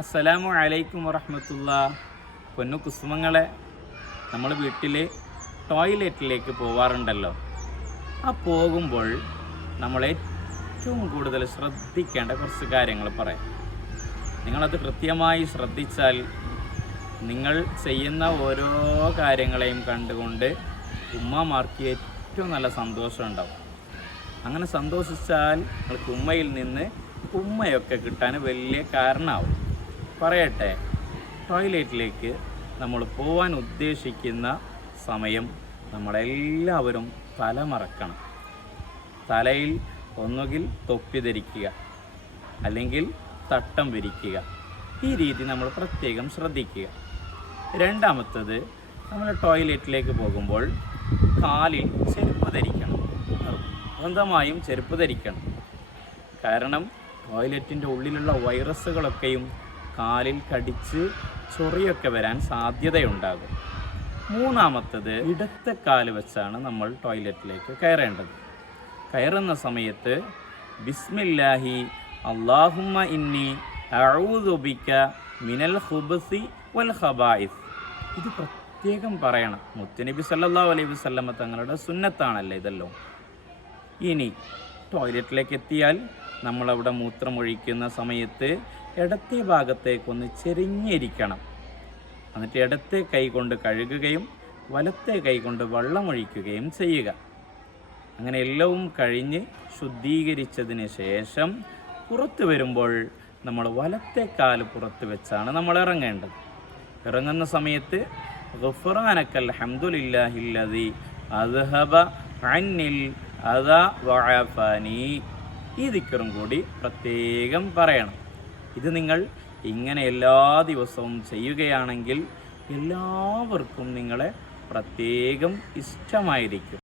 അസ്സലാമു അലൈക്കും വറഹ്മത്തുള്ളാഹി. പൊന്നു കുസുമങ്ങളെ, നമ്മൾ വീട്ടിൽ ടോയ്ലറ്റിലേക്ക് പോവാറുണ്ടല്ലോ. ആ പോകുമ്പോൾ നമ്മൾ ഏറ്റവും കൂടുതൽ ശ്രദ്ധിക്കേണ്ട കുറച്ച് കാര്യങ്ങൾ പറയാം. നിങ്ങളത് കൃത്യമായി ശ്രദ്ധിച്ചാൽ നിങ്ങൾ ചെയ്യുന്ന ഓരോ കാര്യങ്ങളെയും കണ്ടുകൊണ്ട് ഉമ്മമാർക്ക് ഏറ്റവും നല്ല സന്തോഷം ഉണ്ടാവും. അങ്ങനെ സന്തോഷിച്ചാൽ നിങ്ങൾക്ക് ഉമ്മയിൽ നിന്ന് ഉമ്മയൊക്കെ കിട്ടാൻ വലിയ കാരണമാവും. പറയട്ടെ, ടോയ്ലറ്റിലേക്ക് നമ്മൾ പോകാൻ ഉദ്ദേശിക്കുന്ന സമയം നമ്മളെല്ലാവരും തല മറക്കണം. തലയിൽ ഒന്നുകിൽ തൊപ്പി ധരിക്കുക, അല്ലെങ്കിൽ തട്ടം വിരിക്കുക. ഈ രീതി നമ്മൾ പ്രത്യേകം ശ്രദ്ധിക്കുക. രണ്ടാമത്തത്, നമ്മൾ ടോയ്ലറ്റിലേക്ക് പോകുമ്പോൾ കാലിൽ ചെരുപ്പ് ധരിക്കണം. നിർബന്ധമായും ചെരുപ്പ് ധരിക്കണം. കാരണം ടോയ്ലറ്റിൻ്റെ ഉള്ളിലുള്ള വൈറസുകളൊക്കെയും കാലിൽ കടിച്ച് ചൊറിയൊക്കെ വരാൻ സാധ്യതയുണ്ടാകും. മൂന്നാമത്തത്, ഇടത്തെ കാല് വെച്ചാണ് നമ്മൾ ടോയ്ലറ്റിലേക്ക് കയറേണ്ടത്. കയറുന്ന സമയത്ത് ബിസ്മില്ലാഹി അല്ലാഹുമ്മ ഇന്നി അഊദു ബിക മിനൽ ഖുബ്സി വൽ ഖബായിസ്. ഇത് പ്രത്യേകം പറയണം. മുത്തുനബി സല്ലല്ലാഹു അലൈഹി വസല്ലമ തങ്ങളുടെ സുന്നത്താണല്ലേ ഇതല്ലോ. ഇനി ടോയ്ലറ്റിലേക്ക് എത്തിയാൽ നമ്മളവിടെ മൂത്രമൊഴിക്കുന്ന സമയത്ത് ഇടത്തെ ഭാഗത്തേക്കൊന്ന് ചെരിഞ്ഞിരിക്കണം. എന്നിട്ട് ഇടത്തെ കൈ കൊണ്ട് കഴുകുകയും വലത്തെ കൈ കൊണ്ട് വെള്ളമൊഴിക്കുകയും ചെയ്യുക. അങ്ങനെ എല്ലാവും കഴിഞ്ഞ് ശുദ്ധീകരിച്ചതിന് ശേഷം പുറത്ത് വരുമ്പോൾ നമ്മൾ വലത്തെ കാല് പുറത്ത് വെച്ചാണ് നമ്മൾ ഇറങ്ങേണ്ടത്. ഇറങ്ങുന്ന സമയത്ത് ഗുഫ്റാനക്കൽ ഹംദുലില്ലാഹില്ലദി അദ്ഹബ അന്നിൽ അദാ വഅഫാനി, ഈ ദിക്റും കൂടി പ്രത്യേകം പറയണം. ഇത് നിങ്ങൾ ഇങ്ങനെ എല്ലാ ദിവസവും ചെയ്യുകയാണെങ്കിൽ എല്ലാവർക്കും നിങ്ങളെ പ്രത്യേകം ഇഷ്ടമായിരിക്കും.